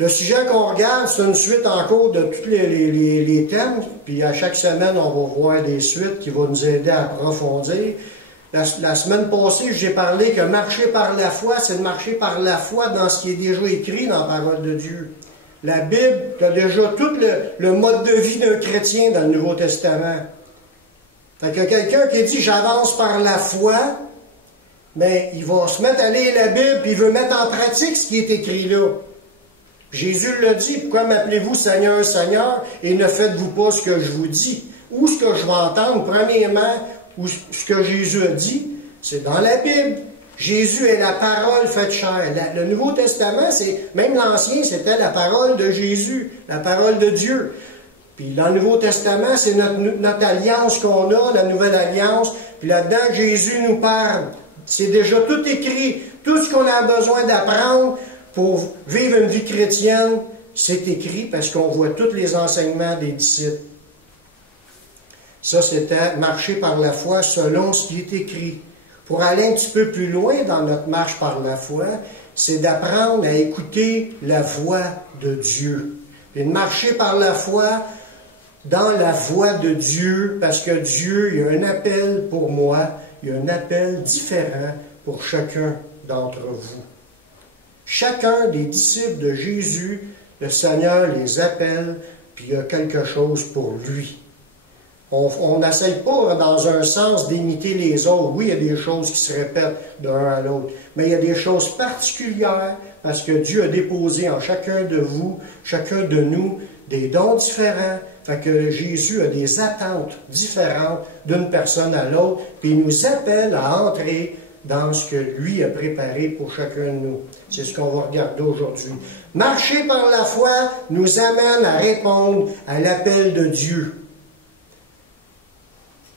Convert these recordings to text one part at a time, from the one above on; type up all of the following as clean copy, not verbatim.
Le sujet qu'on regarde, c'est une suite en cours de tous les thèmes, puis à chaque semaine, on va voir des suites qui vont nous aider à approfondir. La semaine passée, j'ai parlé que marcher par la foi, c'est de marcher par la foi dans ce qui est déjà écrit dans la parole de Dieu. La Bible, tu as déjà tout le mode de vie d'un chrétien dans le Nouveau Testament. Fait que quelqu'un qui dit « j'avance par la foi », mais il va se mettre à lire la Bible, puis il veut mettre en pratique ce qui est écrit là. Jésus l'a dit, pourquoi m'appelez-vous Seigneur, Seigneur, et ne faites-vous pas ce que je vous dis? Où ce que je vais entendre, premièrement, ou ce que Jésus a dit, c'est dans la Bible. Jésus est la parole faite chair. Le Nouveau Testament, même l'Ancien, c'était la parole de Jésus, la parole de Dieu. Puis dans le Nouveau Testament, c'est notre alliance qu'on a, la nouvelle alliance. Puis là-dedans, Jésus nous parle. C'est déjà tout écrit. Tout ce qu'on a besoin d'apprendre pour vivre une vie chrétienne, c'est écrit parce qu'on voit tous les enseignements des disciples. Ça, c'était marcher par la foi selon ce qui est écrit. Pour aller un petit peu plus loin dans notre marche par la foi, c'est d'apprendre à écouter la voix de Dieu. Et de marcher par la foi dans la voix de Dieu, parce que Dieu, il y a un appel pour moi, il y a un appel différent pour chacun d'entre vous. Chacun des disciples de Jésus, le Seigneur les appelle, puis il y a quelque chose pour lui. On n'essaye pas, dans un sens, d'imiter les autres. Oui, il y a des choses qui se répètent d'un à l'autre, mais il y a des choses particulières, parce que Dieu a déposé en chacun de vous, chacun de nous, des dons différents. Fait que Jésus a des attentes différentes d'une personne à l'autre, puis il nous appelle à entrer dans ce que lui a préparé pour chacun de nous. C'est ce qu'on va regarder aujourd'hui. Marcher par la foi nous amène à répondre à l'appel de Dieu.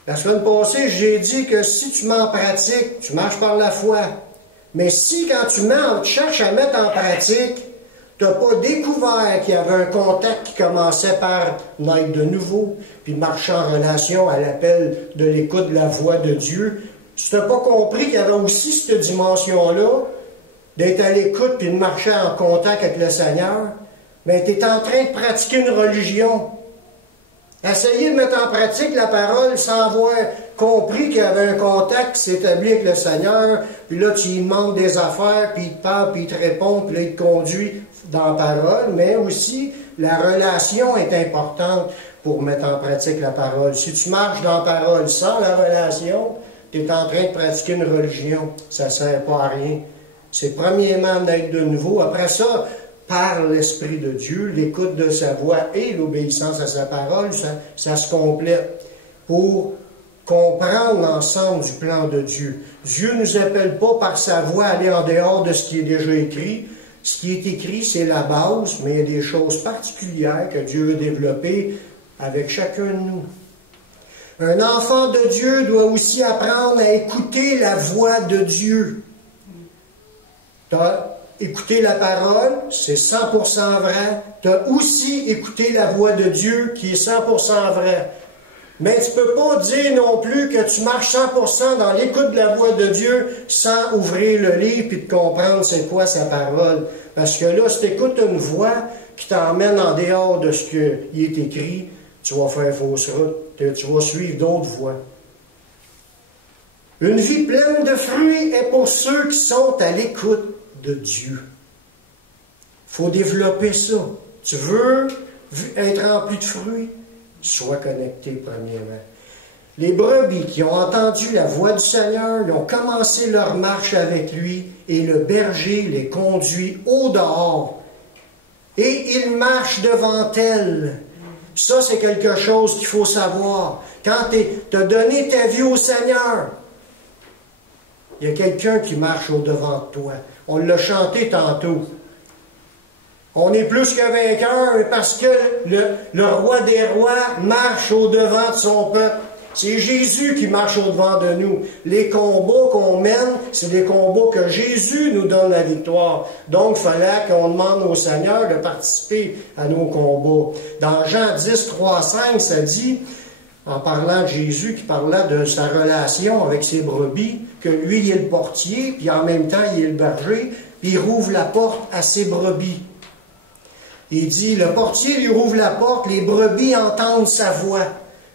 La semaine passée, j'ai dit que si tu mets en pratique, tu marches par la foi. Mais si quand tu cherches à mettre en pratique, tu n'as pas découvert qu'il y avait un contact qui commençait par naître de nouveau, puis marcher en relation à l'appel de l'écoute de la voix de Dieu, si tu n'as pas compris qu'il y avait aussi cette dimension-là, d'être à l'écoute puis de marcher en contact avec le Seigneur, mais tu es en train de pratiquer une religion. Essayer de mettre en pratique la parole sans avoir compris qu'il y avait un contact qui s'établit avec le Seigneur, puis là tu lui demandes des affaires, puis il te parle, puis il te répond, puis là il te conduit dans la parole, mais aussi la relation est importante pour mettre en pratique la parole. Si tu marches dans la parole sans la relation, tu es en train de pratiquer une religion, ça ne sert pas à rien. C'est premièrement d'être de nouveau. Après ça, par l'Esprit de Dieu, l'écoute de sa voix et l'obéissance à sa parole, ça se complète pour comprendre l'ensemble du plan de Dieu. Dieu ne nous appelle pas par sa voix à aller en dehors de ce qui est déjà écrit. Ce qui est écrit, c'est la base, mais il y a des choses particulières que Dieu veut développer avec chacun de nous. Un enfant de Dieu doit aussi apprendre à écouter la voix de Dieu. Tu as écouté la parole, c'est 100% vrai. Tu as aussi écouté la voix de Dieu qui est 100% vrai. Mais tu ne peux pas dire non plus que tu marches 100% dans l'écoute de la voix de Dieu sans ouvrir le livre et de comprendre c'est quoi sa parole. Parce que là, si tu écoutes une voix qui t'emmène en dehors de ce qui est écrit, tu vas faire fausse route. Tu vas suivre d'autres voies. Une vie pleine de fruits est pour ceux qui sont à l'écoute de Dieu. Il faut développer ça. Tu veux être rempli de fruits? Sois connecté premièrement. Les brebis qui ont entendu la voix du Seigneur, ils ont commencé leur marche avec lui et le berger les conduit au dehors. Et il marche devant elles. Ça, c'est quelque chose qu'il faut savoir. Quand tu as donné ta vie au Seigneur, il y a quelqu'un qui marche au-devant de toi. On l'a chanté tantôt. On est plus que vainqueurs parce que le roi des rois marche au-devant de son peuple. C'est Jésus qui marche au-devant de nous. Les combats qu'on mène, c'est des combats que Jésus nous donne la victoire. Donc, il fallait qu'on demande au Seigneur de participer à nos combats. Dans Jean 10, 3, 5, ça dit, en parlant de Jésus, qui parlait de sa relation avec ses brebis, que lui, il est le portier, puis en même temps, il est le berger, puis il rouvre la porte à ses brebis. Il dit, le portier lui ouvre la porte, les brebis entendent sa voix.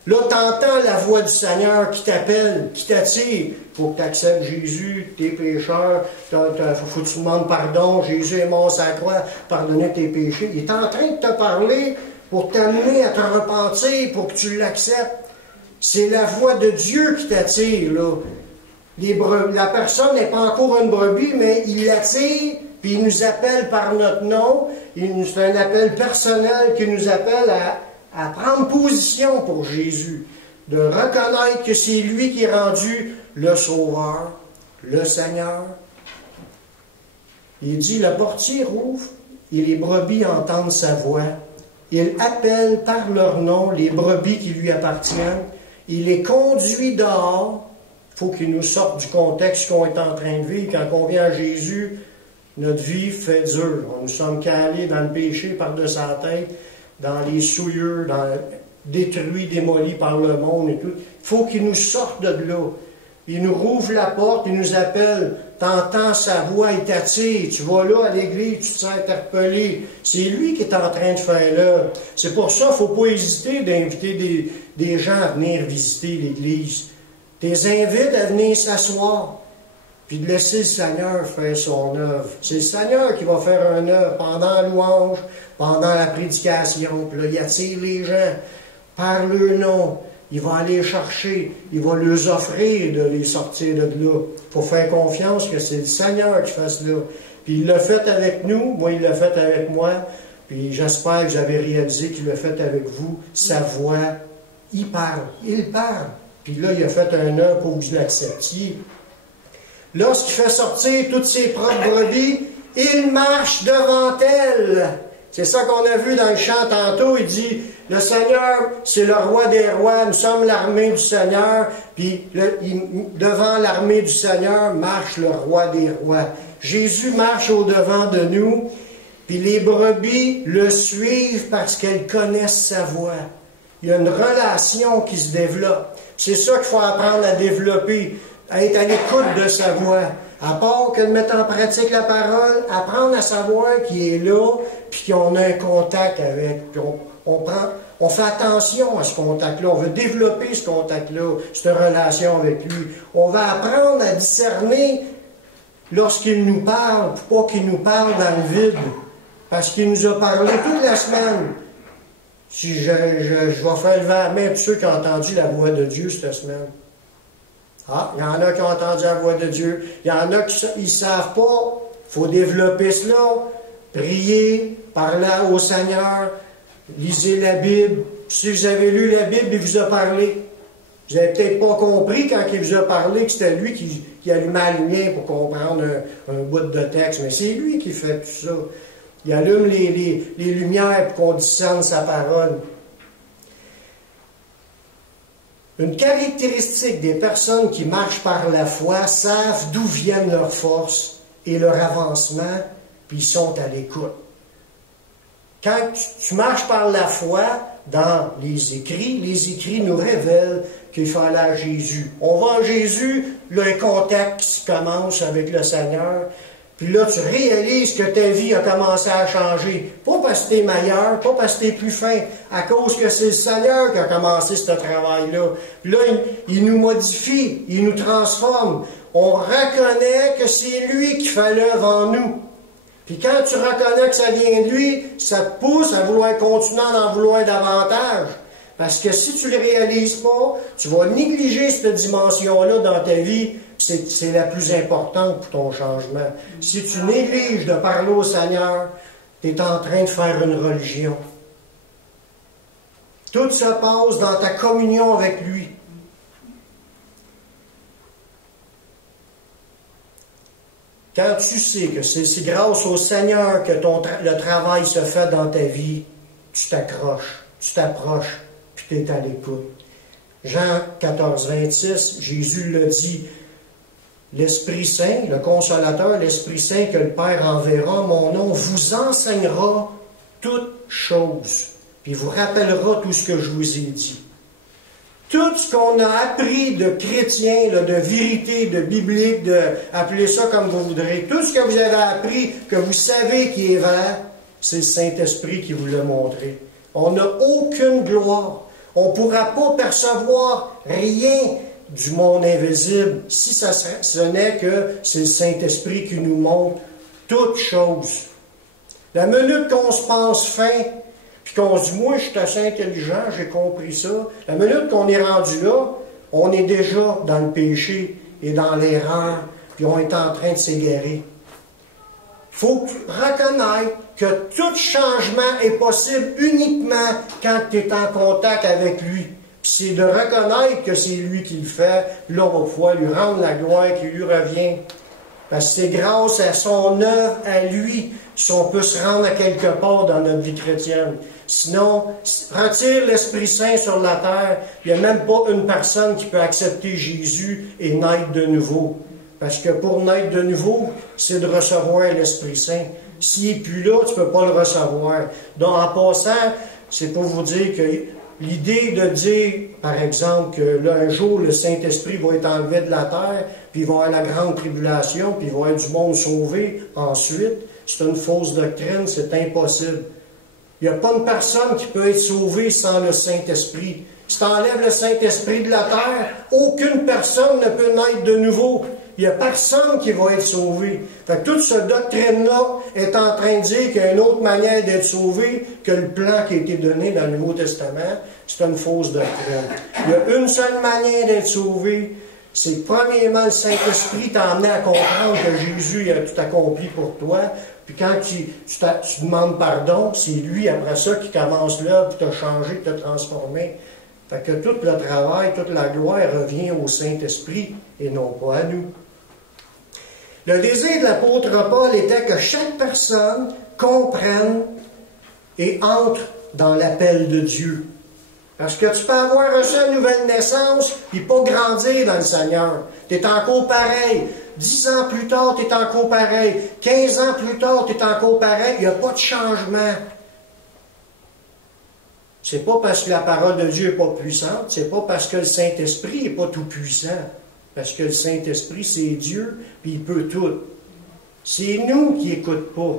Là, tu entends la voix du Seigneur qui t'appelle, qui t'attire. Il faut que tu acceptes Jésus, tes pécheurs. Faut que tu demandes pardon. Jésus est mort sur la croix, pardonner tes péchés. Il est en train de te parler pour t'amener à te repentir, pour que tu l'acceptes. C'est la voix de Dieu qui t'attire, là. La personne n'est pas encore une brebis, mais il l'attire, puis il nous appelle par notre nom. C'est un appel personnel qui nous appelle à prendre position pour Jésus, de reconnaître que c'est lui qui est rendu le Sauveur, le Seigneur. Il dit, le portier rouvre et les brebis entendent sa voix. Il appelle par leur nom les brebis qui lui appartiennent. Il les conduit dehors. Il faut qu'il nous sorte du contexte qu'on est en train de vivre. Quand on vient à Jésus, notre vie fait dur. Nous sommes calés dans le péché par-dessus la tête, dans les souillures, détruits, démolis par le monde et tout. Il faut qu'il nous sorte de là. Il nous rouvre la porte, il nous appelle. T'entends sa voix, il t'attire. Tu vas là à l'église, tu te sens interpellé. C'est lui qui est en train de faire là. C'est pour ça qu'il ne faut pas hésiter d'inviter des gens à venir visiter l'église. Tu les invites à venir s'asseoir, puis de laisser le Seigneur faire son œuvre. C'est le Seigneur qui va faire une œuvre pendant la louange, pendant la prédication. Puis là, il attire les gens par le nom. Il va aller chercher, il va leur offrir de les sortir de là. Il faut faire confiance que c'est le Seigneur qui fasse là. Puis il l'a fait avec nous, moi il l'a fait avec moi, puis j'espère que vous avez réalisé qu'il l'a fait avec vous. Sa voix, il parle. Puis là, il a fait un œuvre pour que vous l'acceptiez. Lorsqu'il fait sortir toutes ses propres brebis, il marche devant elles. C'est ça qu'on a vu dans le chant tantôt. Il dit, le Seigneur, c'est le roi des rois. Nous sommes l'armée du Seigneur. Puis devant l'armée du Seigneur marche le roi des rois. Jésus marche au-devant de nous. Puis les brebis le suivent parce qu'elles connaissent sa voix. Il y a une relation qui se développe. C'est ça qu'il faut apprendre à développer, à être à l'écoute de sa voix. À part que de mettre en pratique la parole, apprendre à savoir qu'il est là, puis qu'on a un contact avec. Puis on fait attention à ce contact-là. On veut développer ce contact-là, cette relation avec lui. On va apprendre à discerner lorsqu'il nous parle, pour pas qu'il nous parle dans le vide. Parce qu'il nous a parlé toute la semaine. Si je vais faire lever la main à tous ceux qui ont entendu la voix de Dieu cette semaine. Ah, il y en a qui ont entendu la voix de Dieu. Il y en a qui ne savent pas. Il faut développer cela. Prier, parler au Seigneur, lisez la Bible. Si vous avez lu la Bible, il vous a parlé. Vous n'avez peut-être pas compris quand il vous a parlé que c'était lui qui allumait la lumière pour comprendre un bout de texte. Mais c'est lui qui fait tout ça. Il allume les lumières pour qu'on discerne sa parole. Une caractéristique des personnes qui marchent par la foi savent d'où viennent leurs forces et leur avancement, puis ils sont à l'écoute. Quand tu marches par la foi dans les écrits nous révèlent qu'il faut aller à Jésus. On va à Jésus, là, un contact qui commence avec le Seigneur. Puis là, tu réalises que ta vie a commencé à changer. Pas parce que tu es meilleur, pas parce que tu es plus fin, à cause que c'est le Seigneur qui a commencé ce travail-là. Puis là, il nous modifie, il nous transforme. On reconnaît que c'est lui qui fait l'œuvre en nous. Puis quand tu reconnais que ça vient de lui, ça te pousse à vouloir continuer à en vouloir davantage. Parce que si tu ne le réalises pas, tu vas négliger cette dimension-là dans ta vie. C'est la plus importante pour ton changement. Si tu négliges de parler au Seigneur, tu es en train de faire une religion. Tout se passe dans ta communion avec lui. Quand tu sais que c'est grâce au Seigneur que le travail se fait dans ta vie, tu t'accroches, tu t'approches, puis tu es à l'écoute. Jean 14, 26, Jésus le dit, l'Esprit Saint, le Consolateur, l'Esprit Saint que le Père enverra, mon nom, vous enseignera toutes choses, puis vous rappellera tout ce que je vous ai dit. Tout ce qu'on a appris de chrétien, de vérité, de biblique, appelez ça comme vous voudrez, tout ce que vous avez appris, que vous savez qui est vrai, c'est le Saint-Esprit qui vous l'a montré. On n'a aucune gloire. On ne pourra pas percevoir rien du monde invisible si ce n'est que c'est le Saint-Esprit qui nous montre toutes choses. La minute qu'on se pense fin, puis qu'on se dit, moi, je suis assez intelligent, j'ai compris ça. La minute qu'on est rendu là, on est déjà dans le péché et dans l'erreur, puis on est en train de s'égarer. Il faut reconnaître que tout changement est possible uniquement quand tu es en contact avec lui. Puis c'est de reconnaître que c'est lui qui le fait. Là, on va pouvoir lui rendre la gloire qui lui revient. Parce que c'est grâce à son œuvre, à lui, si on peut se rendre à quelque part dans notre vie chrétienne. Sinon, retire l'Esprit Saint sur la terre, il n'y a même pas une personne qui peut accepter Jésus et naître de nouveau. Parce que pour naître de nouveau, c'est de recevoir l'Esprit Saint. S'il n'est plus là, tu ne peux pas le recevoir. Donc, en passant, c'est pour vous dire que l'idée de dire, par exemple, que là, un jour, le Saint-Esprit va être enlevé de la terre, puis il va y avoir la grande tribulation, puis il va y avoir du monde sauvé ensuite, c'est une fausse doctrine, c'est impossible. Il n'y a pas une personne qui peut être sauvée sans le Saint-Esprit. Si tu enlèves le Saint-Esprit de la terre, aucune personne ne peut naître de nouveau. Il n'y a personne qui va être sauvé. Fait que toute cette doctrine-là est en train de dire qu'il y a une autre manière d'être sauvé que le plan qui a été donné dans le Nouveau Testament. C'est une fausse doctrine. Il y a une seule manière d'être sauvé. C'est que premièrement, le Saint-Esprit t'a amené à comprendre que Jésus a tout accompli pour toi. Puis quand tu demandes pardon, c'est lui, après ça, qui commence l'œuvre pour te changer, pour te transformer. Fait que tout le travail, toute la gloire revient au Saint-Esprit et non pas à nous. Le désir de l'apôtre Paul était que chaque personne comprenne et entre dans l'appel de Dieu. Parce que tu peux avoir reçu une nouvelle naissance et pas grandir dans le Seigneur. Tu es encore pareil. 10 ans plus tard, tu es encore pareil. 15 ans plus tard, tu es encore pareil. Il n'y a pas de changement. C'est pas parce que la parole de Dieu n'est pas puissante, c'est pas parce que le Saint-Esprit n'est pas tout puissant. Parce que le Saint-Esprit, c'est Dieu, puis il peut tout. C'est nous qui n'écoutons pas.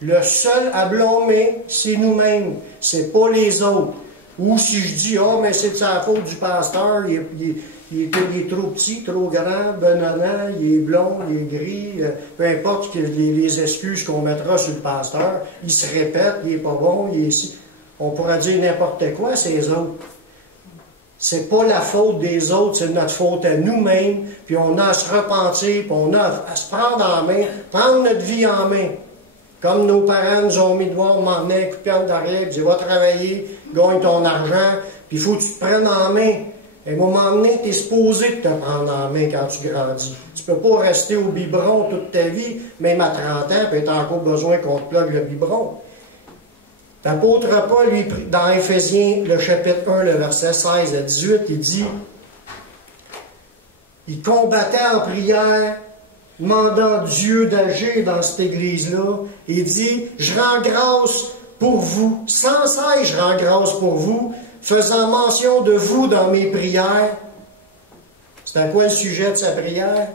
Le seul à blâmer, c'est nous-mêmes. C'est pas les autres. Ou si je dis, mais c'est de sa faute du pasteur, il est trop petit, trop grand, benonnant, il est blond, il est gris, peu importe les excuses qu'on mettra sur le pasteur, il se répète, il n'est pas bon, il est ici. On pourra dire n'importe quoi, c'est les autres. C'est pas la faute des autres, c'est notre faute à nous-mêmes, puis on a à se repentir, puis on a à se prendre en main, prendre notre vie en main. Comme nos parents nous ont mis devant, on m'emmenait un coup de pied en arrière, puis ils va travailler, gagne ton argent, puis il faut que tu te prennes en main. Et à un moment donné, tu es supposé de te prendre en main quand tu grandis. Tu ne peux pas rester au biberon toute ta vie, même à 30 ans, puis tu as encore besoin qu'on te plug le biberon. L'apôtre Paul, lui, dans Éphésiens, le chapitre 1, le verset 16 à 18, il dit, il combattait en prière, demandant Dieu d'agir dans cette église-là. Il dit, je rends grâce pour vous, sans cesse je rends grâce pour vous, faisant mention de vous dans mes prières. C'est à quoi le sujet de sa prière?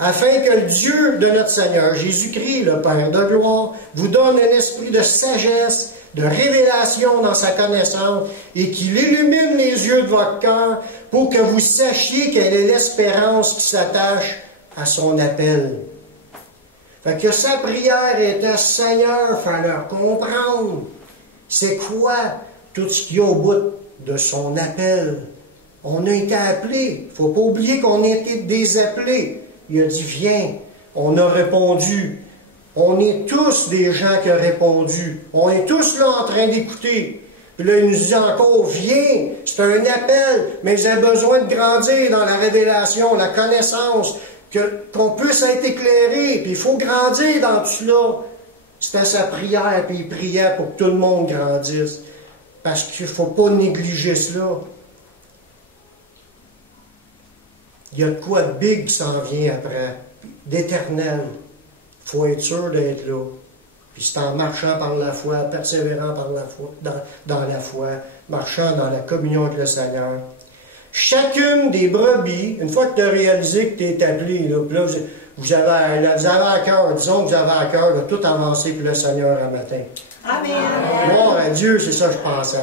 Afin que le Dieu de notre Seigneur, Jésus-Christ, le Père de gloire, vous donne un esprit de sagesse, de révélation dans sa connaissance, et qu'il illumine les yeux de votre cœur pour que vous sachiez quelle est l'espérance qui s'attache à son appel. Fait que sa prière était, Seigneur, fais-leur comprendre c'est quoi tout ce qu'il y a au bout de son appel. On a été appelés. Il ne faut pas oublier qu'on a été désappelés. Il a dit, viens. On a répondu. On est tous des gens qui ont répondu. On est tous là en train d'écouter. Puis là, il nous dit encore, viens. C'est un appel, mais j'ai besoin de grandir dans la révélation, la connaissance, qu'on puisse être éclairé. Puis il faut grandir dans tout cela. C'était sa prière, puis il priait pour que tout le monde grandisse. Parce qu'il ne faut pas négliger cela. Il y a de quoi de big qui s'en vient après, d'éternel. Il faut être sûr d'être là. Puis c'est en marchant par la foi, persévérant par la foi, dans la foi, marchant dans la communion avec le Seigneur. Chacune des brebis, une fois que tu as réalisé que tu es appelé, là, vous avez à cœur, disons que vous avez à cœur de tout avancer pour le Seigneur un matin. Amen. Gloire à Dieu, c'est ça que je pensais.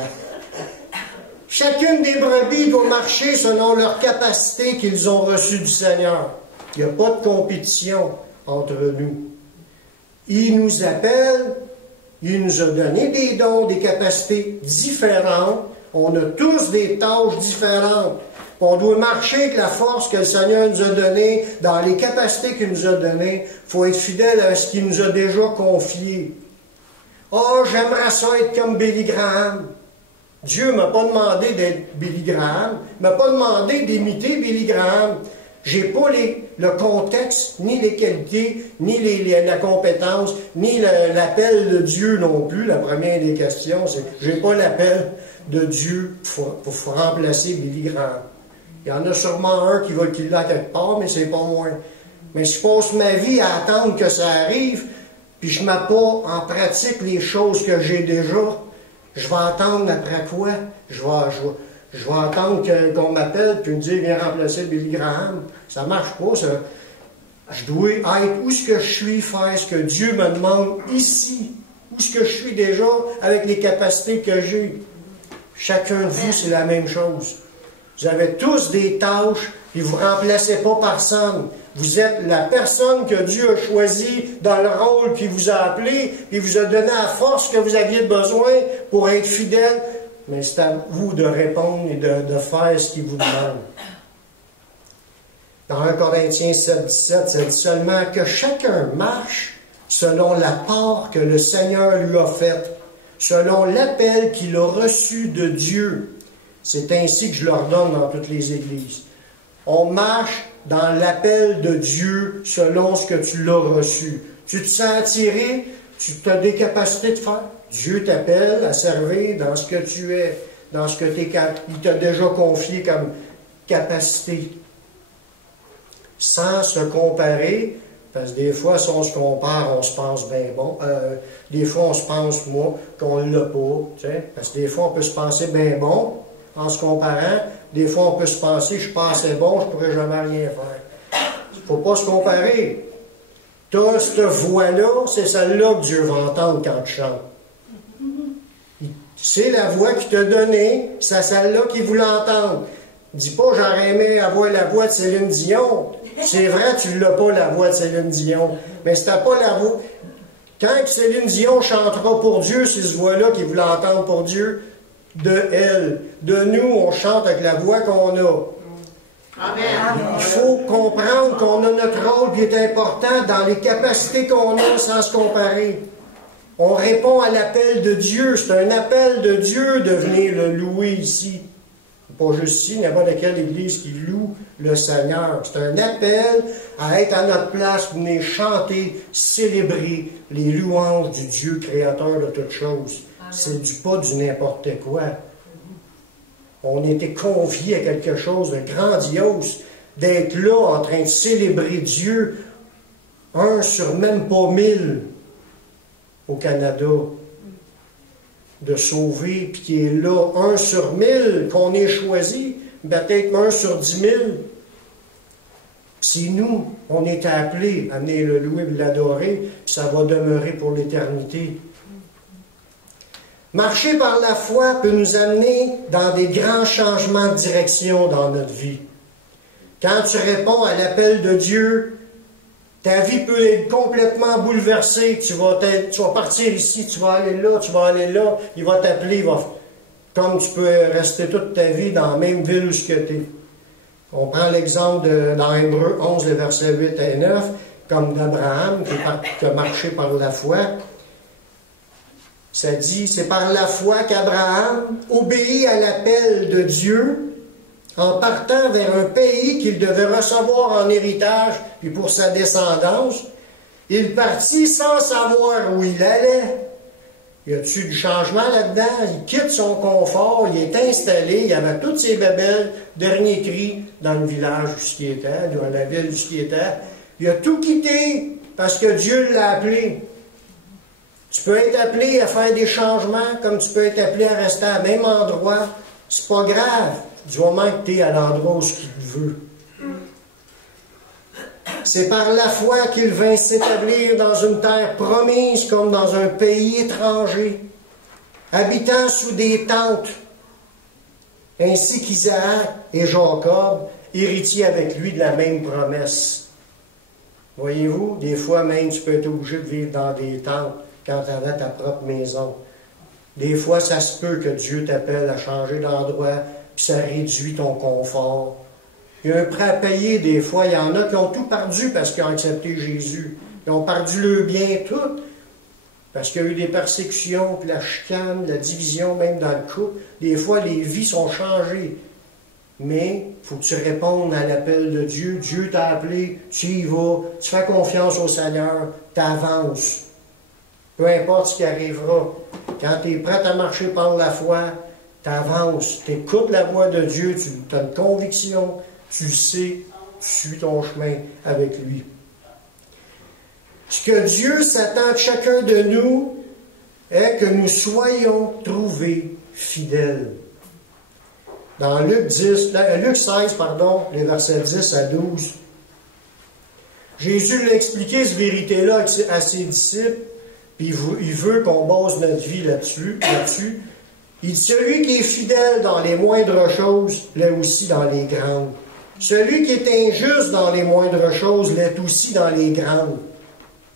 Chacune des brebis doit marcher selon leur capacité qu'ils ont reçue du Seigneur. Il n'y a pas de compétition entre nous. Il nous appelle, il nous a donné des dons, des capacités différentes. On a tous des tâches différentes. On doit marcher avec la force que le Seigneur nous a donnée, dans les capacités qu'il nous a données. Il faut être fidèle à ce qu'il nous a déjà confié. Oh, j'aimerais ça être comme Billy Graham. Dieu ne m'a pas demandé d'être Billy Graham, il ne m'a pas demandé d'imiter Billy Graham. Je n'ai pas le contexte, ni les qualités, ni la compétence, ni l'appel de Dieu non plus. La première des questions, c'est « je n'ai pas l'appel de Dieu pour remplacer Billy Graham ». Il y en a sûrement un qui l'a quelque part, mais c'est pas moi. Mais si je passe ma vie à attendre que ça arrive, puis je ne mets pas en pratique les choses que j'ai déjà, je vais attendre après quoi? Je vais attendre qu'on m'appelle puis me dire viens remplacer Billy Graham. Ça ne marche pas, ça. Je dois être où ce que je suis, faire ce que Dieu me demande ici. Où ce que je suis déjà avec les capacités que j'ai. Chacun de vous, c'est la même chose. Vous avez tous des tâches et vous ne remplacez pas personne. Vous êtes la personne que Dieu a choisie dans le rôle qu'il vous a appelé, et vous a donné la force que vous aviez besoin pour être fidèle. Mais c'est à vous de répondre et de faire ce qu'il vous demande. Dans 1 Corinthiens 7, 17, ça dit seulement que chacun marche selon la part que le Seigneur lui a faite, selon l'appel qu'il a reçu de Dieu. C'est ainsi que je l'ordonne dans toutes les églises. On marche dans l'appel de Dieu selon ce que tu l'as reçu. Tu te sens attiré, tu as des capacités de faire. Dieu t'appelle à servir dans ce que tu es, dans ce que il t'a déjà confié comme capacité. Sans se comparer, parce que des fois, si on se compare, on se pense bien bon. Des fois, on se pense, moi, qu'on ne l'a pas. T'sais? Parce que des fois, on peut se penser bien bon en se comparant. Des fois, on peut se penser, je suis pas assez bon, je ne pourrais jamais rien faire. Il ne faut pas se comparer. Tu as cette voix-là, c'est celle-là que Dieu va entendre quand tu chantes. C'est la voix qu'il t'a donnée, c'est celle-là qu'il voulait entendre. Dis pas, j'aurais aimé avoir la voix de Céline Dion. C'est vrai, tu ne l'as pas, la voix de Céline Dion. Mais si tu n'as pas la voix... Quand Céline Dion chantera pour Dieu, c'est cette voix-là qu'il voulait entendre pour Dieu, de elle. De nous, on chante avec la voix qu'on a. Amen. Il faut comprendre qu'on a notre rôle qui est important dans les capacités qu'on a sans se comparer. On répond à l'appel de Dieu. C'est un appel de Dieu de venir le louer ici. Pas juste ici, n'importe quelle église qui loue le Seigneur. C'est un appel à être à notre place, venir chanter, célébrer les louanges du Dieu créateur de toutes choses. C'est pas du n'importe quoi. On était conviés à quelque chose de grandiose, d'être là en train de célébrer Dieu, un sur même pas 1000 au Canada, de sauver, puis qui est là, 1 sur 1000 qu'on ait choisi, peut-être 1 sur 10 000. C'est nous, on est appelés à venir le louer et l'adorer, puis ça va demeurer pour l'éternité. Marcher par la foi peut nous amener dans des grands changements de direction dans notre vie. Quand tu réponds à l'appel de Dieu, ta vie peut être complètement bouleversée. Tu vas partir ici, tu vas aller là, il va t'appeler, comme tu peux rester toute ta vie dans la même ville où tu es. On prend l'exemple dans Hébreux 11, les versets 8 et 9, comme d'Abraham qui a marché par la foi. Ça dit, c'est par la foi qu'Abraham obéit à l'appel de Dieu en partant vers un pays qu'il devait recevoir en héritage, puis pour sa descendance. Il partit sans savoir où il allait. Y a-t-il du changement là-dedans? Il quitte son confort, il est installé, il avait toutes ses bébelles, dernier cri dans le village où il était, dans la ville où il était. Il a tout quitté parce que Dieu l'a appelé. Tu peux être appelé à faire des changements comme tu peux être appelé à rester au même endroit. C'est pas grave, du moment que tu es à l'endroit où il veut. C'est par la foi qu'il vint s'établir dans une terre promise comme dans un pays étranger, habitant sous des tentes, ainsi qu'Isaac et Jacob, héritiers avec lui de la même promesse. Voyez-vous, des fois même tu peux être obligé de vivre dans des tentes quand tu avais ta propre maison. Des fois, ça se peut que Dieu t'appelle à changer d'endroit, puis ça réduit ton confort. Il y a un prêt à payer des fois. Il y en a qui ont tout perdu parce qu'ils ont accepté Jésus. Ils ont perdu le bien tout. Parce qu'il y a eu des persécutions, puis la chicane, la division, même dans le couple. Des fois, les vies sont changées. Mais il faut que tu répondes à l'appel de Dieu. Dieu t'a appelé, tu y vas, tu fais confiance au Seigneur, tu avances. Peu importe ce qui arrivera. Quand tu es prêt à marcher par la foi, tu avances. Tu écoutes la voix de Dieu, tu as une conviction, tu sais, tu suis ton chemin avec lui. Ce que Dieu s'attend de chacun de nous est que nous soyons trouvés fidèles. Dans Luc 16, les versets 10 à 12, Jésus l'a expliqué, cette vérité-là, à ses disciples, puis il veut qu'on base notre vie là-dessus. Il dit, celui qui est fidèle dans les moindres choses, l'est aussi dans les grandes. Celui qui est injuste dans les moindres choses, l'est aussi dans les grandes.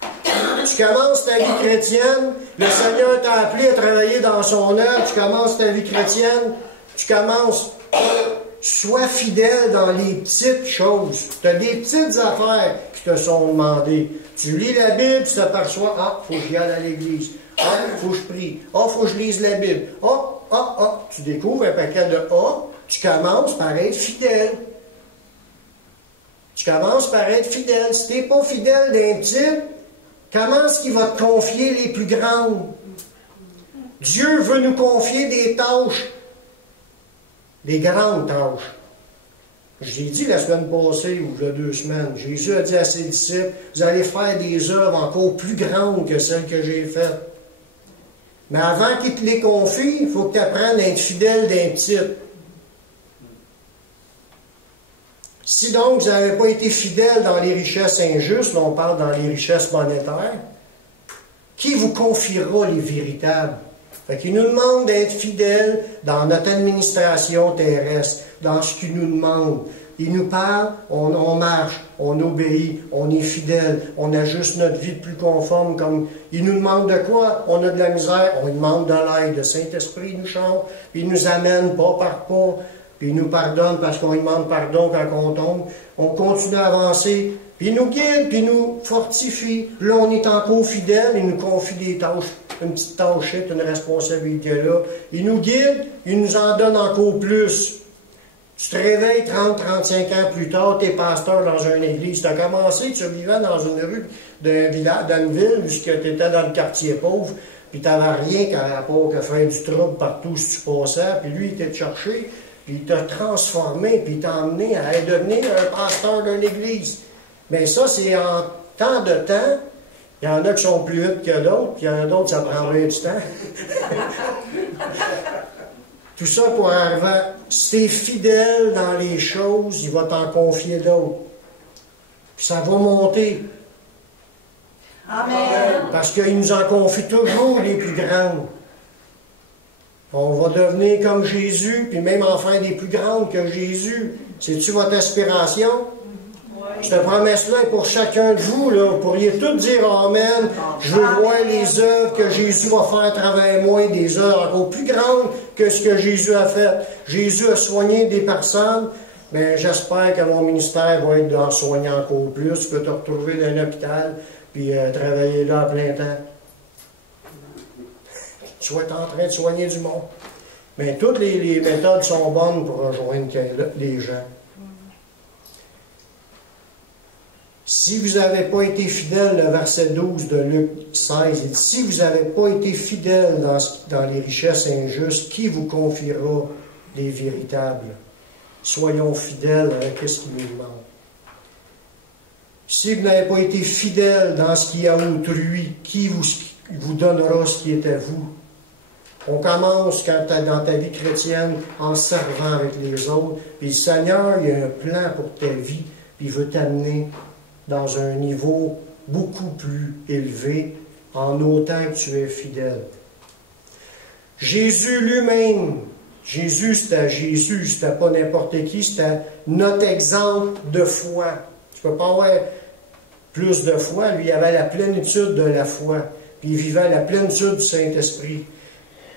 Tu commences ta vie chrétienne, le Seigneur t'a appelé à travailler dans son œuvre, tu commences ta vie chrétienne, sois fidèle dans les petites choses. Tu as des petites affaires qui te sont demandées. Tu lis la Bible, tu t'aperçois, faut que j'y aille à l'église. Faut que je prie. Faut que je lise la Bible. Tu découvres un paquet de tu commences par être fidèle. Tu commences par être fidèle. Si tu n'es pas fidèle d'un petit, comment est-ce qu'il va te confier les plus grandes? Dieu veut nous confier des tâches, des grandes tâches. Je l'ai dit la semaine passée ou il y a 2 semaines, Jésus a dit à ses disciples, vous allez faire des œuvres encore plus grandes que celles que j'ai faites. Mais avant qu'il te les confie, il faut que tu apprennes à être fidèle d'un petit. Si donc vous n'avez pas été fidèle dans les richesses injustes, là on parle dans les richesses monétaires, qui vous confiera les véritables? Fait qu'il nous demande d'être fidèles dans notre administration terrestre, dans ce qu'il nous demande. Il nous parle, on marche, on obéit, on est fidèle, on ajuste notre vie de plus conforme. Comme il nous demande de quoi? On a de la misère, on lui demande de l'aide. Le Saint-Esprit nous chante, puis il nous amène pas par pas, puis il nous pardonne parce qu'on lui demande pardon quand on tombe. On continue à avancer, puis il nous guide, puis il nous fortifie. Là, on est encore fidèle, il nous confie des tâches, une petite tâche, une responsabilité là. Il nous guide, il nous en donne encore plus. Tu te réveilles 30-35 ans plus tard, tu es pasteur dans une église. Tu as commencé, tu vivais dans une rue d'un village, d'une ville, où tu étais dans le quartier pauvre, puis tu n'avais rien qu'à part que faire du trouble partout si tu passais, puis lui, il t'a cherché, puis il t'a transformé, puis il t'a emmené à devenir un pasteur d'une église. Mais ça, c'est en temps de temps. Il y en a qui sont plus vite que d'autres, puis il y en a d'autres, ça prendrait du temps. Tout ça pour arriver, si tu es fidèle dans les choses, il va t'en confier d'autres. Puis ça va monter. Amen. Parce qu'il nous en confie toujours les plus grandes. On va devenir comme Jésus, puis même en faire des plus grandes que Jésus. C'est-tu votre aspiration? Cette promesse-là est pour chacun de vous. Là. Vous pourriez tous dire Amen. Je veux voir les œuvres que Jésus va faire à travers moi, des œuvres encore plus grandes que ce que Jésus a fait. Jésus a soigné des personnes, mais j'espère que mon ministère va être d'en soigner encore plus. Tu peux te retrouver dans un hôpital puis travailler là à plein temps. Tu vas être en train de soigner du monde. Mais toutes les méthodes sont bonnes pour rejoindre les gens. Si vous n'avez pas été fidèle, le verset 12 de Luc 16, il dit, si vous n'avez pas été fidèle dans les richesses injustes, qui vous confiera les véritables? Soyons fidèles avec ce qu'il nous demande. Si vous n'avez pas été fidèle dans ce qui est à autrui, qui vous donnera ce qui est à vous? On commence dans ta vie chrétienne en servant avec les autres. Puis le Seigneur, il a un plan pour ta vie, puis il veut t'amener dans un niveau beaucoup plus élevé, en autant que tu es fidèle. Jésus lui-même, Jésus, c'était pas n'importe qui, c'était notre exemple de foi. Tu ne peux pas avoir plus de foi. Lui, il avait la plénitude de la foi. Puis il vivait la plénitude du Saint-Esprit.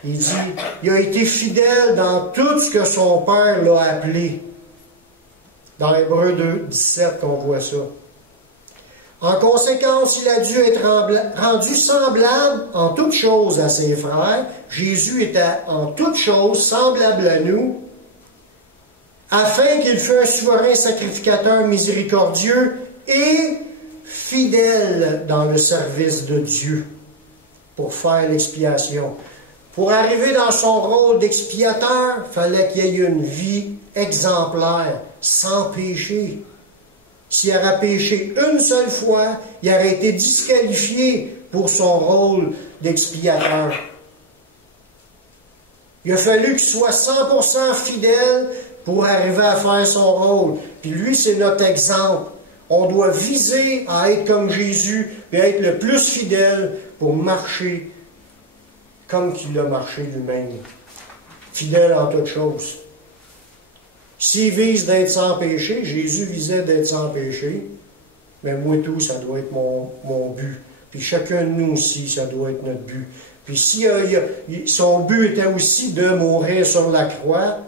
Il dit, il a été fidèle dans tout ce que son Père l'a appelé. Dans Hébreux 2, 17, qu'on voit ça. En conséquence, il a dû être rendu semblable en toutes choses à ses frères. Jésus était en toutes choses semblable à nous, afin qu'il fût un souverain sacrificateur miséricordieux et fidèle dans le service de Dieu pour faire l'expiation. Pour arriver dans son rôle d'expiateur, il fallait qu'il y ait une vie exemplaire, sans péché. S'il aurait péché une seule fois, il aurait été disqualifié pour son rôle d'expiateur. Il a fallu qu'il soit 100% fidèle pour arriver à faire son rôle. Puis lui, c'est notre exemple. On doit viser à être comme Jésus et être le plus fidèle pour marcher comme qu'il a marché lui-même. Fidèle en toutes choses. S'il vise d'être sans péché, Jésus visait d'être sans péché, mais moi tout, ça doit être mon but. Puis chacun de nous aussi, ça doit être notre but. Puis si son but était aussi de mourir sur la croix,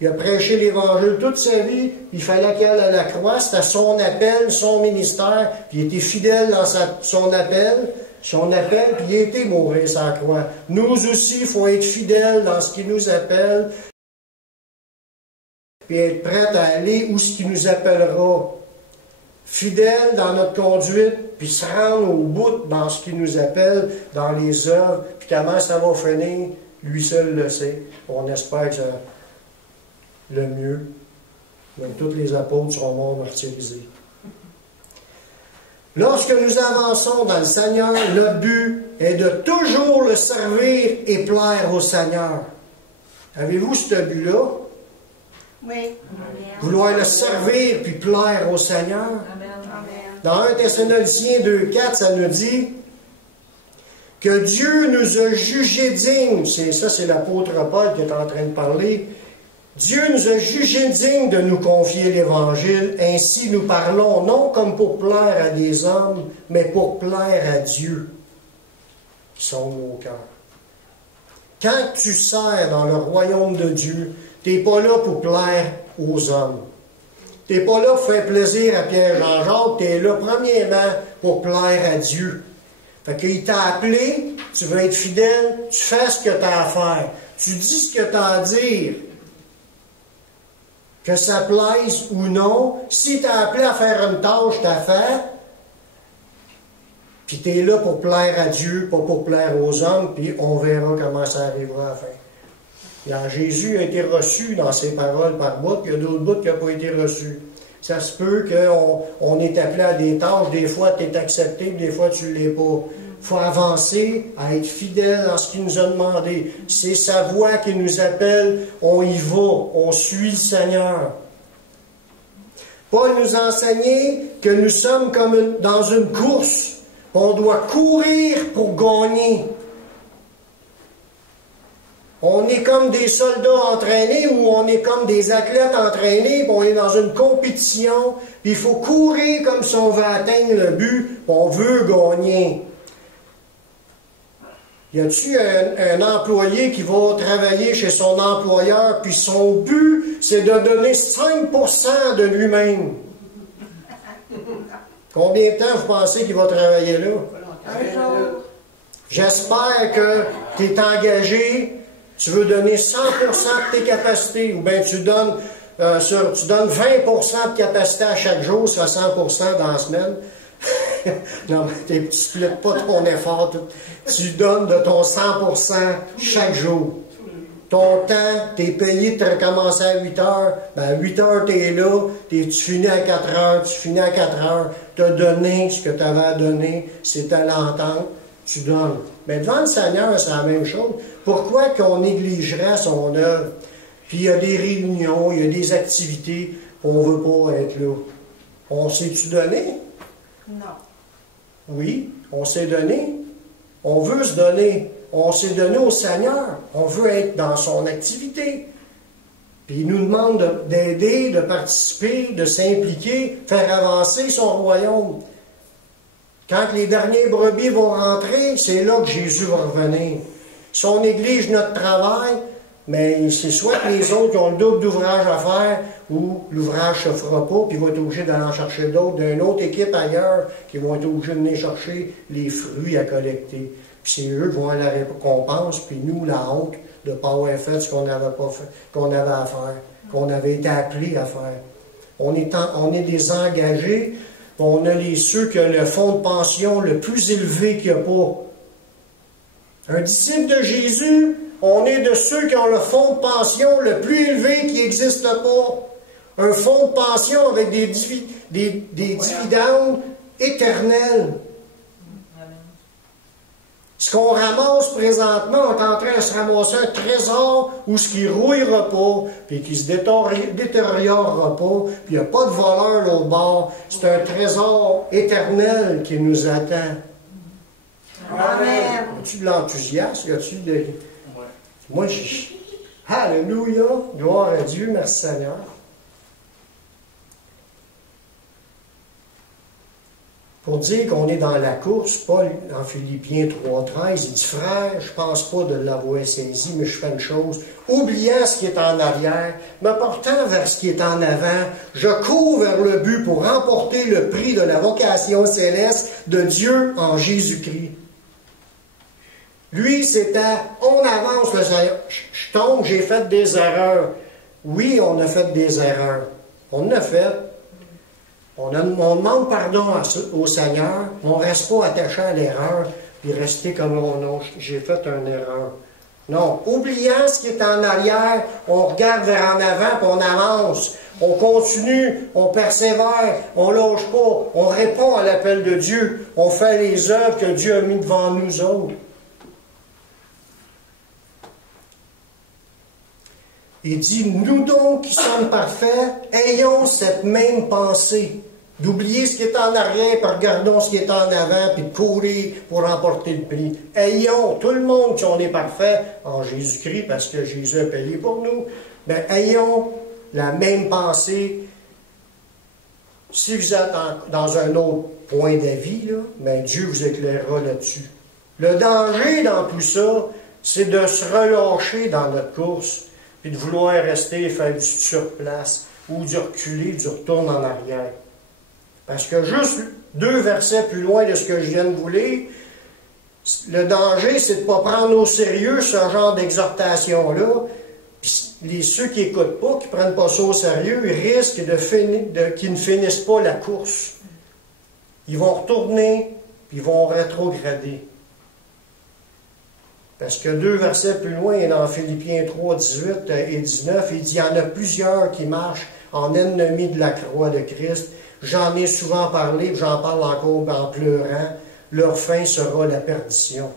il a prêché l'Évangile toute sa vie, il fallait qu'il aille à la croix, c'était son appel, son ministère, puis il était fidèle dans son appel, puis il a été mourir sur la croix. Nous aussi, il faut être fidèles dans ce qui nous appelle, puis être prêt à aller où ce qui nous appellera. Fidèle dans notre conduite, puis se rendre au bout dans ce qui nous appelle, dans les œuvres, puis comment ça va finir, lui seul le sait. On espère que ça le mieux. Même tous les apôtres seront morts martyrisés. Lorsque nous avançons dans le Seigneur, notre but est de toujours le servir et plaire au Seigneur. Avez-vous ce but-là? Oui. Vouloir le servir puis plaire au Seigneur. Amen. Dans 1 Thessaloniciens 2,4, ça nous dit que Dieu nous a jugés dignes. C'est l'apôtre Paul qui est en train de parler. Dieu nous a jugés dignes de nous confier l'Évangile. Ainsi, nous parlons non comme pour plaire à des hommes, mais pour plaire à Dieu, qui sont nos cœurs. Quand tu sers dans le royaume de Dieu, tu n'es pas là pour plaire aux hommes. Tu n'es pas là pour faire plaisir à Pierre Jean-Jacques, tu es là premièrement pour plaire à Dieu. Fait qu'il t'a appelé, tu veux être fidèle, tu fais ce que tu as à faire. Tu dis ce que tu as à dire. Que ça plaise ou non, si tu as appelé à faire une tâche, tu as fait, puis tu es là pour plaire à Dieu, pas pour plaire aux hommes, puis on verra comment ça arrivera à la fin. Alors, Jésus a été reçu dans ses paroles par bout, il y a d'autres bouts qui n'ont pas été reçus. Ça se peut qu'on est appelé à des tâches, des fois tu es accepté, des fois tu ne l'es pas. Il faut avancer à être fidèle dans ce qu'il nous a demandé. C'est sa voix qui nous appelle, on y va, on suit le Seigneur. Paul nous a enseigné que nous sommes comme dans une course. On doit courir pour gagner. On est comme des soldats entraînés ou on est comme des athlètes entraînés, puis on est dans une compétition, puis il faut courir comme si on veut atteindre le but, puis on veut gagner. Y a-t-il un employé qui va travailler chez son employeur, puis son but, c'est de donner 5% de lui-même? Combien de temps vous pensez qu'il va travailler là? Un jour. J'espère que tu es engagé, tu veux donner 100% de tes capacités, ou bien tu donnes 20% de capacité à chaque jour, ça 100% dans la semaine. Non, mais tu ne splits pas ton effort. Tu donnes de ton 100% chaque jour. Ton temps, tu es payé de recommencer à 8 heures. Ben, à 8 heures, tu es là. Tu finis à 4 heures. Tu finis à 4 heures. Tu as donné ce que tu avais à donner. C'est à l'entente. Tu donnes. Mais devant le Seigneur, c'est la même chose. Pourquoi qu'on négligerait son œuvre? Puis il y a des réunions, il y a des activités. On ne veut pas être là. On sait-tu donner? Non. Oui, on s'est donné. On veut se donner. On s'est donné au Seigneur. On veut être dans son activité. Puis il nous demande d'aider, de participer, de s'impliquer, faire avancer son royaume. Quand les derniers brebis vont rentrer, c'est là que Jésus va revenir. Si on néglige notre travail, mais c'est soit que les autres qui ont le double d'ouvrage à faire, ou l'ouvrage ne se fera pas, puis ils vont être obligés d'aller en chercher d'autres, d'une autre équipe ailleurs, qui vont être obligés de venir chercher les fruits à collecter. Puis c'est eux qui vont avoir la récompense, puis nous, la honte de ne pas avoir fait ce qu'on n'avait pas fait, qu'on avait à faire, qu'on avait été appelé à faire. On est des engagés, on a ceux qui ont le fonds de pension le plus élevé qu'il n'y a pas. Un disciple de Jésus, on est de ceux qui ont le fonds de pension le plus élevé qui n'existe pas. Un fonds de pension avec des dividendes éternels. Ce qu'on ramasse présentement, on est en train de se ramasser un trésor où ce qui ne rouillera pas, puis qui ne se détériorera pas, puis il n'y a pas de voleur l'autre bord. C'est un trésor éternel qui nous attend. Amen. Y a-tu de l'enthousiasme? Y a-tu de... Moi, Alléluia! Gloire à Dieu, merci Seigneur. Pour dire qu'on est dans la course, Paul, en Philippiens 3,13, il dit « Frère, je ne pense pas de l'avoir saisi, mais je fais une chose, oubliant ce qui est en arrière, me portant vers ce qui est en avant, je cours vers le but pour remporter le prix de la vocation céleste de Dieu en Jésus-Christ. » Lui, c'était « On avance, le Seigneur. Je tombe, j'ai fait des erreurs. » Oui, on a fait des erreurs. On en a fait. On demande pardon au Seigneur, on ne reste pas attaché à l'erreur, puis rester comme non, j'ai fait une erreur. Non, oubliant ce qui est en arrière, on regarde vers en avant, puis on avance. On continue, on persévère, on ne lâche pas, on répond à l'appel de Dieu, on fait les œuvres que Dieu a mis devant nous autres. Il dit, nous donc qui sommes parfaits, ayons cette même pensée. D'oublier ce qui est en arrière, puis regardons ce qui est en avant, puis de courir pour remporter le prix. Ayons, tout le monde, qui on est parfait en Jésus-Christ, parce que Jésus a payé pour nous, mais ayons la même pensée. Si vous êtes dans un autre point d'avis, là, ben Dieu vous éclairera là-dessus. Le danger dans tout ça, c'est de se relâcher dans notre course, puis de vouloir rester et faire du surplace, ou du reculer, du retour en arrière. Parce que juste 2 versets plus loin de ce que je viens de vous lire, le danger, c'est de ne pas prendre au sérieux ce genre d'exhortation-là. Puis ceux qui n'écoutent pas, qui ne prennent pas ça au sérieux, ils risquent qu'ils ne finissent pas la course. Ils vont retourner, puis ils vont rétrograder. Parce que 2 versets plus loin, dans Philippiens 3, 18 et 19, il dit, il y en a plusieurs qui marchent en ennemis de la croix de Christ. J'en ai souvent parlé, j'en parle encore en pleurant. Leur fin sera la perdition.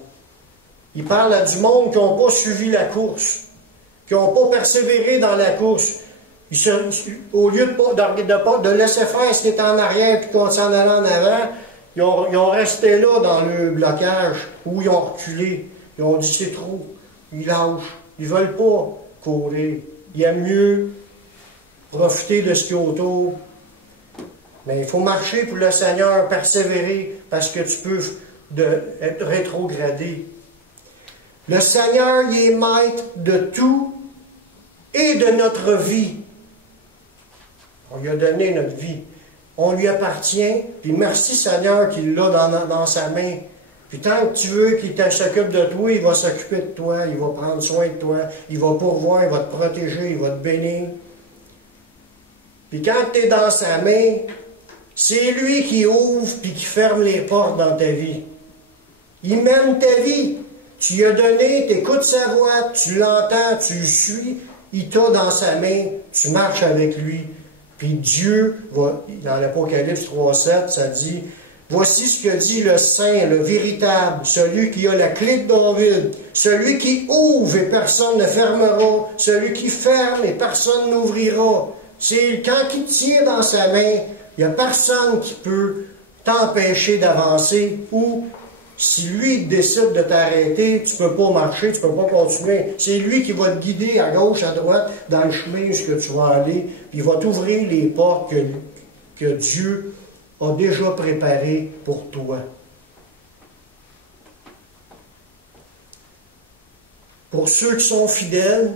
Il parle à du monde qui n'ont pas suivi la course, qui n'ont pas persévéré dans la course. Au lieu de laisser faire ce qui est en arrière et qu'on s'en allait en avant, ils ont resté là dans le blocage, ou ils ont reculé. Ils ont dit c'est trop. Ils lâchent. Ils ne veulent pas courir. Il aiment mieux profiter de ce qui est autour. Mais il faut marcher pour le Seigneur, persévérer, parce que tu peux être rétrogradé. Le Seigneur, il est maître de tout et de notre vie. On lui a donné notre vie. On lui appartient, puis merci Seigneur qu'il l'a dans sa main. Puis tant que tu veux qu'il s'occupe de toi, il va s'occuper de toi, il va prendre soin de toi, il va pourvoir, il va te protéger, il va te bénir. Puis quand tu es dans sa main, c'est lui qui ouvre puis qui ferme les portes dans ta vie. Il mène ta vie. Tu lui as donné, tu écoutes sa voix, tu l'entends, tu le suis, il t'a dans sa main, tu marches avec lui. Puis Dieu, dans l'Apocalypse 3,7, ça dit, voici ce que dit le Saint, le véritable, celui qui a la clé de David, celui qui ouvre et personne ne fermera, celui qui ferme et personne n'ouvrira. C'est quand il tient dans sa main, il n'y a personne qui peut t'empêcher d'avancer ou si lui décide de t'arrêter, tu ne peux pas marcher, tu ne peux pas continuer. C'est lui qui va te guider à gauche, à droite, dans le chemin où tu vas aller, puis il va t'ouvrir les portes que Dieu a déjà préparées pour toi. Pour ceux qui sont fidèles,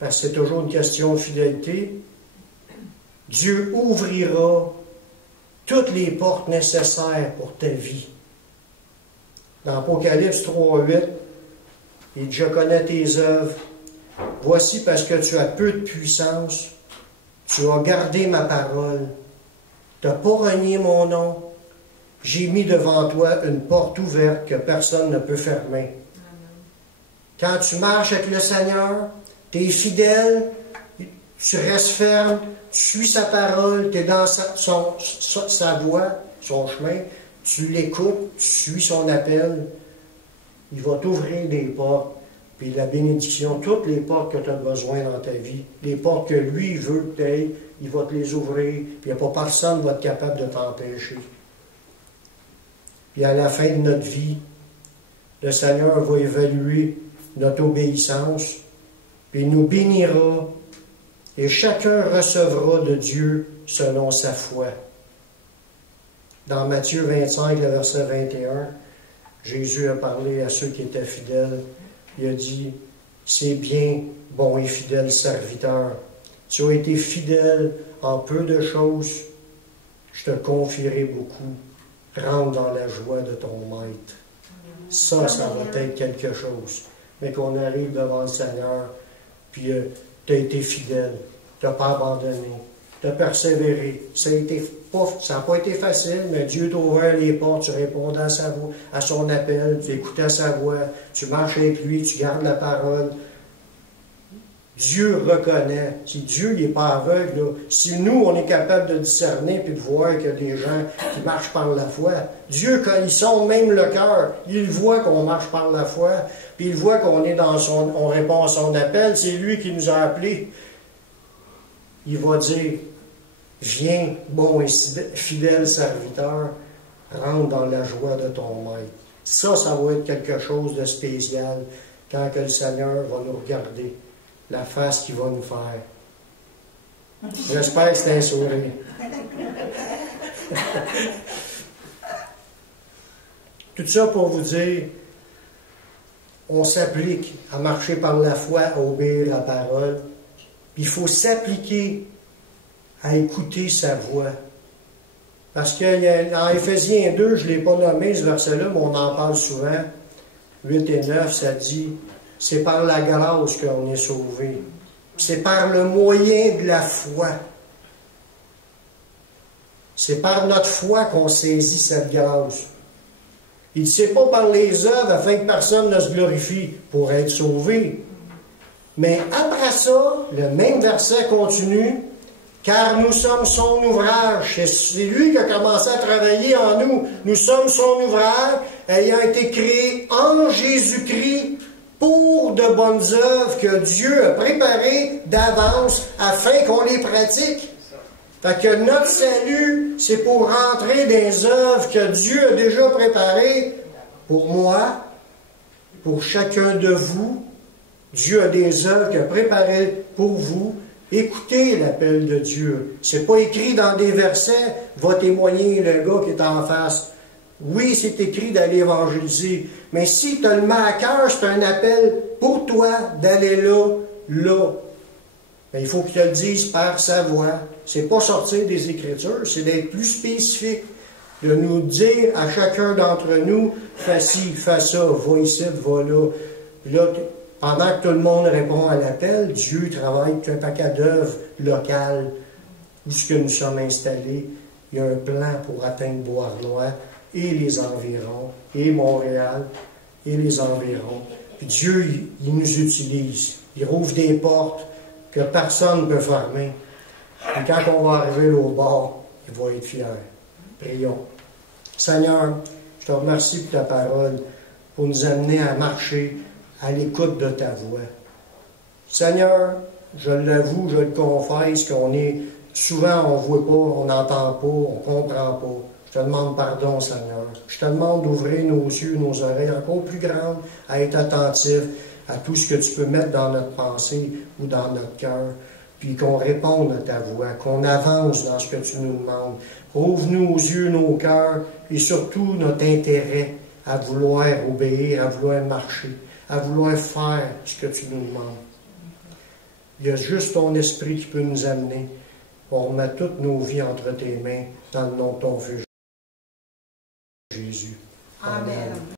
parce que c'est toujours une question de fidélité, Dieu ouvrira toutes les portes nécessaires pour ta vie. Dans Apocalypse 3:8, il dit, « Je connais tes œuvres. Voici parce que tu as peu de puissance, tu as gardé ma parole, tu n'as pas renié mon nom. J'ai mis devant toi une porte ouverte que personne ne peut fermer. » Quand tu marches avec le Seigneur, tu es fidèle, tu restes ferme, tu suis sa parole, tu es dans sa voie, son chemin, tu l'écoutes, tu suis son appel, il va t'ouvrir des portes, puis la bénédiction, toutes les portes que tu as besoin dans ta vie, les portes que lui veut que tu aies, il va te les ouvrir, puis il n'y a pas personne qui va être capable de t'empêcher. Puis à la fin de notre vie, le Seigneur va évaluer notre obéissance, puis il nous bénira, et chacun recevra de Dieu selon sa foi. Dans Matthieu 25, le verset 21, Jésus a parlé à ceux qui étaient fidèles. Il a dit, « C'est bien, bon et fidèle serviteur. Tu as été fidèle en peu de choses, je te confierai beaucoup. Rentre dans la joie de ton maître. » Ça va être quelque chose. Mais qu'on arrive devant le Seigneur, puis tu as été fidèle, tu n'as pas abandonné, tu as persévéré. Ça n'a pas été facile, mais Dieu t'a ouvert les portes, tu répondais à son appel, tu écoutais sa voix, tu marches avec lui, tu gardes la parole. Dieu reconnaît. Si Dieu n'est pas aveugle, là, si nous, on est capable de discerner et de voir qu'il y a des gens qui marchent par la foi, Dieu, quand ils sont même le cœur, il voit qu'on marche par la foi, puis il voit qu'on est on répond à son appel, c'est lui qui nous a appelés. Il va dire, viens, bon et fidèle serviteur, rentre dans la joie de ton maître. Ça va être quelque chose de spécial quand que le Seigneur va nous regarder. La face qu'il va nous faire. J'espère que c'est un sourire. Tout ça pour vous dire, on s'applique à marcher par la foi, à obéir la parole. Puis il faut s'appliquer à écouter sa voix. Parce que dans Éphésiens 2, je ne l'ai pas nommé ce verset-là, mais on en parle souvent. 8 et 9, ça dit, c'est par la grâce qu'on est sauvé. C'est par le moyen de la foi. C'est par notre foi qu'on saisit cette grâce. Il ne sait pas par les œuvres afin que personne ne se glorifie pour être sauvé. Mais après ça, le même verset continue, car nous sommes son ouvrage. C'est lui qui a commencé à travailler en nous. Nous sommes son ouvrage, ayant été créé en Jésus-Christ pour de bonnes œuvres que Dieu a préparées d'avance afin qu'on les pratique. Fait que notre salut, c'est pour rentrer dans les œuvres que Dieu a déjà préparées pour moi, pour chacun de vous. Dieu a des œuvres qu'il a préparées pour vous. Écoutez l'appel de Dieu. C'est pas écrit dans des versets, va témoigner le gars qui est en face. Oui, c'est écrit d'aller évangéliser. Mais si tu as le mal à cœur, c'est un appel pour toi d'aller là. Ben, il faut qu'il te le dise par sa voix. C'est pas sortir des Écritures, c'est d'être plus spécifique. De nous dire à chacun d'entre nous, fais ci, fais ça, va ici, va là. Là, pendant que tout le monde répond à l'appel, Dieu travaille avec un paquet d'œuvres locales où ce que nous sommes installés. Il y a un plan pour atteindre Beauharnois et les environs, et Montréal, et les environs. Puis Dieu, il nous utilise. Il rouvre des portes que personne ne peut fermer. Et quand on va arriver au bord, il va être fier. Prions. Seigneur, je te remercie pour ta parole, pour nous amener à marcher à l'écoute de ta voix. Seigneur, je l'avoue, je le confesse, qu'on est souvent on ne voit pas, on n'entend pas, on ne comprend pas. Je te demande pardon, Seigneur. Je te demande d'ouvrir nos yeux, nos oreilles encore plus grandes, à être attentifs à tout ce que tu peux mettre dans notre pensée ou dans notre cœur, puis qu'on réponde à ta voix, qu'on avance dans ce que tu nous demandes. Ouvre nos yeux, nos cœurs, et surtout notre intérêt à vouloir obéir, à vouloir marcher, à vouloir faire ce que tu nous demandes. Il y a juste ton esprit qui peut nous amener. On remet toutes nos vies entre tes mains, dans le nom de ton Fils Jésus. Amen.